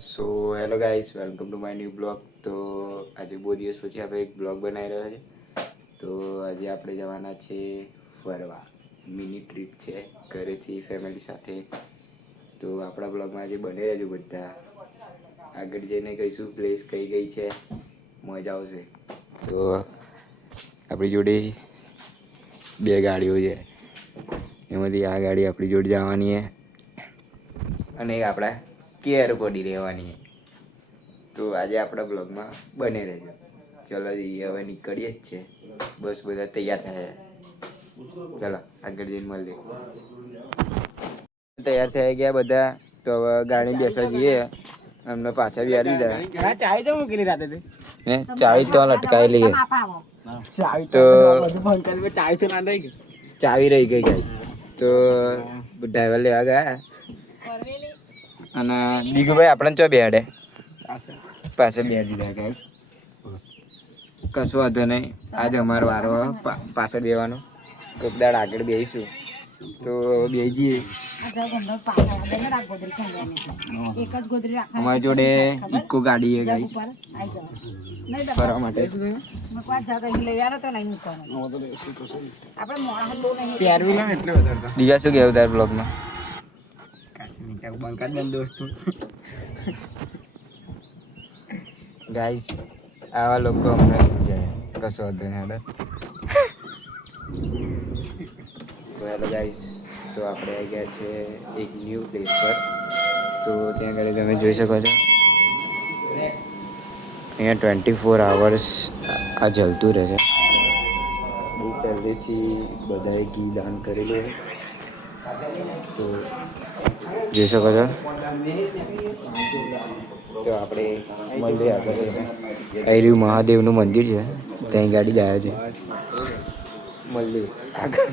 So hello guys, welcome to my new blog. તો આજે બહુ દિવસ પછી આપણે એક બ્લોગ બનાવી રહ્યા છે. તો આજે આપણે જવાના છે ફરવા. મિની ટ્રીપ છે ઘરેથી ફેમિલી સાથે. તો આપણા બ્લોગમાં આજે બને રહેજો બધા. આગળ જઈને કહીશું પ્લેસ કઈ કઈ છે, મજા આવશે. તો આપણી જોડે બે ગાડીઓ છે, એમાંથી આ ગાડી આપણી જોડે જવાની છે અને આપણા કેર પડી રહેવાની. તો આજે આપણા બ્લોગમાં બને રહેજો. ચલો જઈએ, હવે નીકળીએ જ છે. બસ બધા તૈયાર થયા. ચાલો આગળ જઈને મળીએ. તૈયાર થઈ ગયા બધા. તો હવે ગાડી બેસવા જઈએ. અમને પાછા બી આવી દીધા. ચાવી તો મૂકેલી રાતે ચાવી તો લટકાયેલી છે. તો ચાવી રહી ગઈ ગાઈસ. તો ડ્રાઈવર લેવા ગયા અને દીગુભાઈ આપણને ચો બેહાડે પાછળ બે દીધા ગાઈસ. કશું વાંધો નહીં, આજે અમારો વારો પાછળ બેવાનો. કોક દાડ આગળ બેસીશું તો બેસી જઈએ. અમારી જોડે ઇકો ગાડી છે ગાઈસ ફરવા માટે. બીજા શું કેવું તાર બ્લોગમાં? ગાઈસ આવા લોકો અમને કશો વાંધો નહીં. હેલો ગાઈસ, તો આપણે આવી ગયા છે એક ન્યૂ પ્લેસ પર. તો ત્યાં આગળ તમે જોઈ શકો છો, અહીંયા 24 hours આ જલતું રહે છે. બહુ પહેલેથી બધાએ ઘી દાન કરેલું છે. તો જોઈ શકો છો. તો આપણે મળીએ આગળ. અહીં રહ્યું મહાદેવનું મંદિર છે, ત્યાં ગાડી જાય છે. મળીએ આગળ.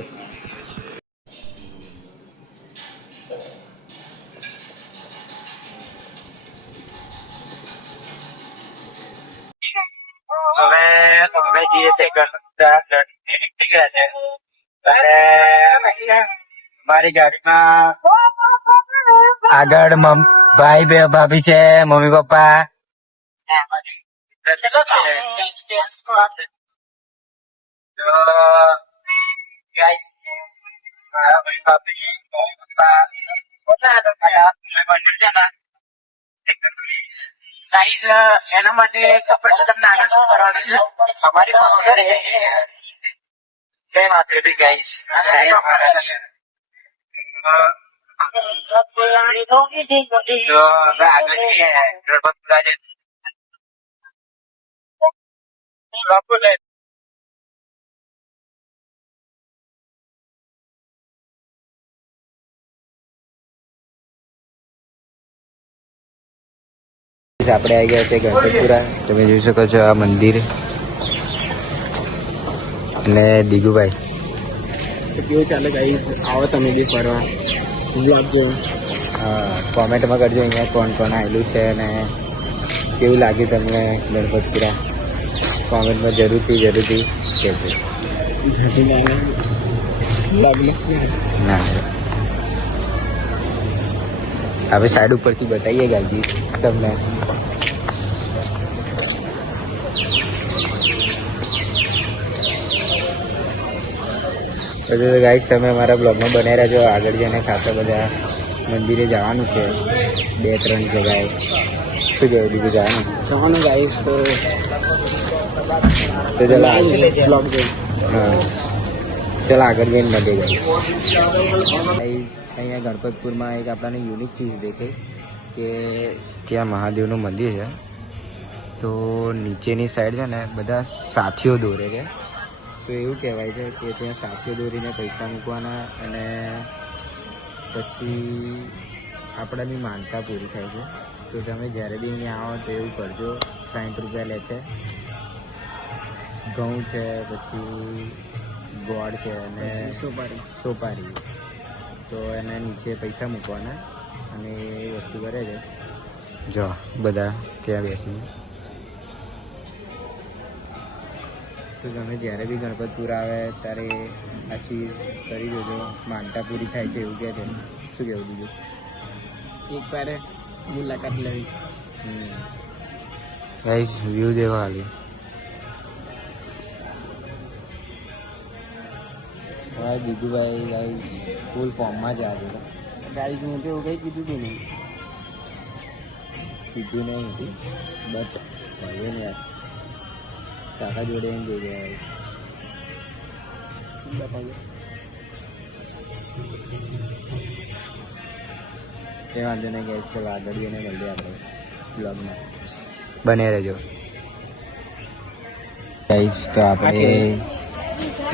હવે અમે જઈએ છીએ મારી ગાડીમાં આગળ ભાઈ ભાભી છે, મમ્મી પપ્પા. એના માટે ખબર છે તમને આગળ શું કરવાનું છે. અમારી પાસે કઈ વાત નથી ગાઈસ. આપણે આવી ગયા છે ગણપતપુરા. તમે જોઈ શકો છો આ મંદિર. અને દીગુભાઈ કેવું ચાલે ગાઈસ? આવો તમે બી ફરવા. કોમેન્ટમાં કરજો અહીંયા કોણ કોણ આવેલું છે અને કેવું લાગ્યું તમને ગણપતપુરા. કોમેન્ટમાં જરૂરથી કહેજો. ના હવે સાઈડ ઉપરથી બતાવીએ ગાઈસ તમને. તો ગાઈસ તમે અમારા બ્લોગમાં બનાવી રહેજો. આગળ જઈને ખાસા બધા મંદિરે જવાનું છે, 2-3 જગ્યાએ. શું કહેવું બીજું જવાનું ગાઈસ? તો ચાલો ચાલો આગળ જઈને મળીએ ગાઈસ. અહીંયા ગણપતપુરમાં એક આપણને યુનિક ચીજ દેખાઈ કે ત્યાં મહાદેવનું મંદિર છે. તો નીચેની સાઈડ છે ને બધા સાથીઓ દોરે છે. તો એવું કહેવાય છે કે ત્યાં સાથીઓ દોરીને પૈસા મૂકવાના અને પછી આપણાની માનતા પૂરી થાય છે. તો તમે જ્યારે બી અહીંયા આવો તો એવું કરજો. 60 રૂપિયા લે છે. ઘઉં છે, પછી ગોળ છે અને સોપારી. તો એના નીચે પૈસા મૂકવાના અને એ વસ્તુ કરે છે. જો બધા ત્યાં બેસીને. તો તમે જ્યારે બી ગણપતપુર આવે ત્યારે આ ચીજ કરી દેજો. માનતા પૂરી થાય છે એવું કહે છે. શું કહેવું બીજું? એક વાર મુલાકાત લેવી. ગાઈસ વ્યૂ દેવા ખાલી ભાઈ દીદુભાઈ ગાઈસ ફૂલ ફોર્મમાં જ આવે છે ગાઈસ. હું તો એવું કંઈ કીધું બી નહીં, કીધું નહીં હતું બટ ભાઈઓ ને યાર કાકા જોડે એમ જોઈ ગયા તે વાંધો નહીં ગેસ. ચલો આગળ જઈને મળીએ આપણે બ્લોગમાં, બને રહેજો ગાઈસ. તો આપણે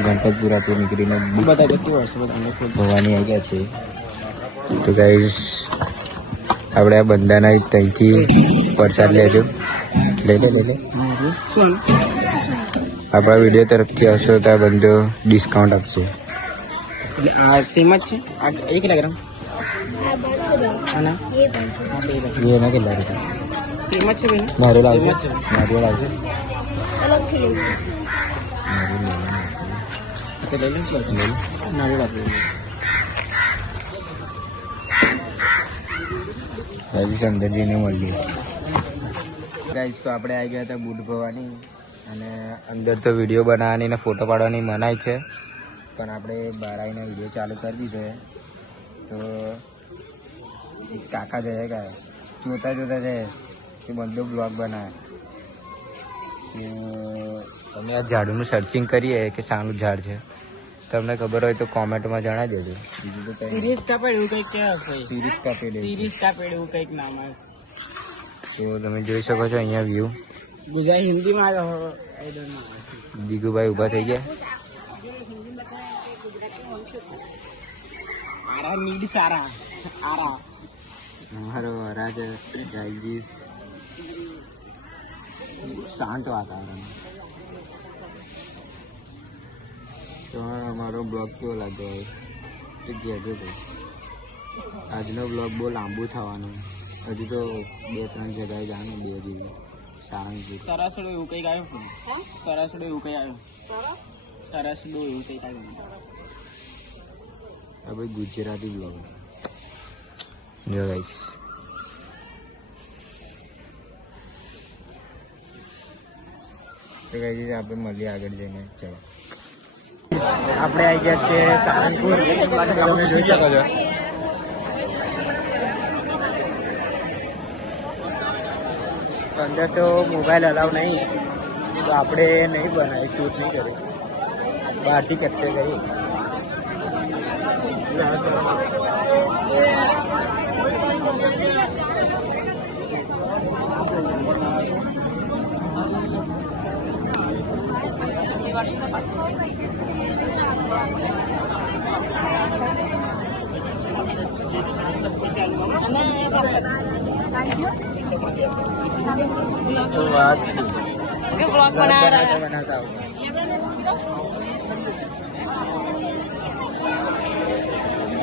ગણપતપુરાથી નીકળીને બધા કેટલી વર્ષ ભવાની આવી ગયા છે. તો ગાઈસ આપણે આ બંધાના ત્યાંથી પ્રસાદ લેજો. લઈ લે આપણા વિડીયો તરફથી આવશો તો આ બંધો ડિસ્કાઉન્ટ આપશે. આ સેમ જ છે. આ 1 કિલોગ્રામ એના કેટલા રૂપિયા? સેમ જ છે ભાઈ. નારિયેળ આવશે, નારિયેળ આવશે અલગથી લઈ નારિયેળ આપી હજી અંદરજીને મળીએ ગાઈસ. તો આપણે આવી ગયા હતા બુટ ભવાની અને અંદર તો વિડીયો બનાવવાની ને ફોટો પાડવાની મનાઈ છે, પણ આપણે બહાર આવીને વિડીયો ચાલુ કરી દીધો. તો એક કાકા જાય કે જોતા જોતા જાય કે બધો બ્લોગ બનાવે. અમે આ ઝાડનું સર્ચિંગ કરીએ કે શાનું ઝાડ છે, તમને ખબર હોય તો કોમેન્ટમાં જણાવી દેજો. બીજું તો સિરીઝ કાપેડ એવું કંઈક સિરીઝ કાપેડ એવું કંઈક નામ આવે. તો તમે જોઈ શકો છો અહીંયા વ્યૂ ગુજરાતી હિન્દીમાં દીગુભાઈ ઊભા થઈ ગયા. અમારો વરાજ ગાઈસ શાંત વાતાવરણ. તો અમારો બ્લોગ કેવો લાગ્યો હોય તો કહેજો ભાઈ. આજનો બ્લોગ બહુ લાંબુ થવાનો, હજુ તો 2-3 જગ્યાએ જવાનું. 2 જેવી સારંગપુર સરાસડો એવું કંઈક આવ્યું. સરાસડો એવું કંઈ આવ્યું. સરાસડો એવું કંઈક આવ્યું. આ ભાઈ ગુજરાતી બ્લોગ જો ગાઈસ. તો ગાઈસ આપણે મળીએ આગળ જઈને. ચલો આપણે આવી ગયા છે સારંગપુર. તમે જોઈ શકો છો અંદર તો મોબાઈલ અલાવ નહીં, તો આપણે નહીં બનાવી, શૂટ નહીં કરીએ, બહારથી કેપ્ચર કરીએ. तो बात ब्लॉग बनाता हूँ.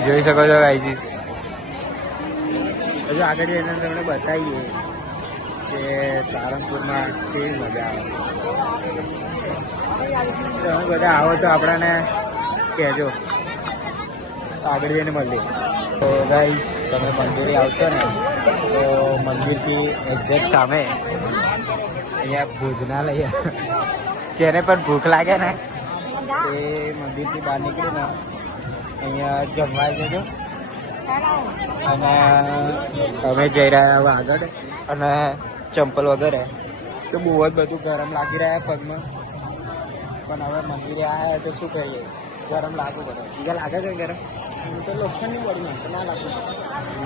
જોઈ શકો છો ગાઈસ. હજુ આગળ જઈને તમને બતાવીએ કે સારંગપુરમાં કેવી મજા આવે. તમે બધા આવો તો આપણને કહેજો, આગળ જઈને મળીએ. તો ગાઈસ તમે મંદિરે આવશો ને તો મંદિરથી એક્ઝેક્ટ સામે અહીંયા ભોજનાલય, જેને પણ ભૂખ લાગે ને એ મંદિરથી બહાર નીકળીને અહીંયા જમવા જજો. અને અમે જઈ રહ્યા હવે આગળ, અને ચંપલ વગેરે તો બહુ જ બધું ગરમ લાગી રહ્યા પગમાં, પણ હવે મંદિરે આવ્યા તો શું કરીએ, ગરમ લાગવું પડે. બીજા લાગે છે ગરમ? હું તો લોખંડની બોડી ના લાગે,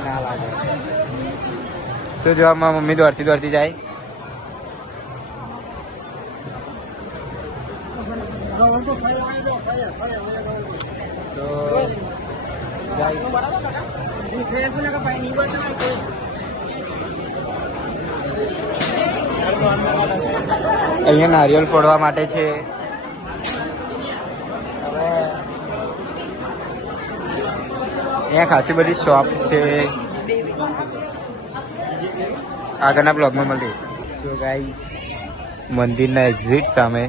ના લાગે. તો જો આમાં મમ્મી દોડતી દોડતી જાય. તો અહીંયા નારિયેળ ફોડવા માટે છે. હવે અહીંયા ખાસી બધી શોપ છે, આગળના બ્લોગમાં મળીએ. સો ગાઈસ મંદિરના એક્ઝિટ સામે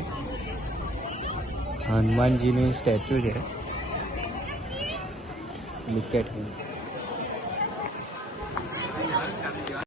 હનુમાનજીનું સ્ટેચ્યુ છે. Look at him.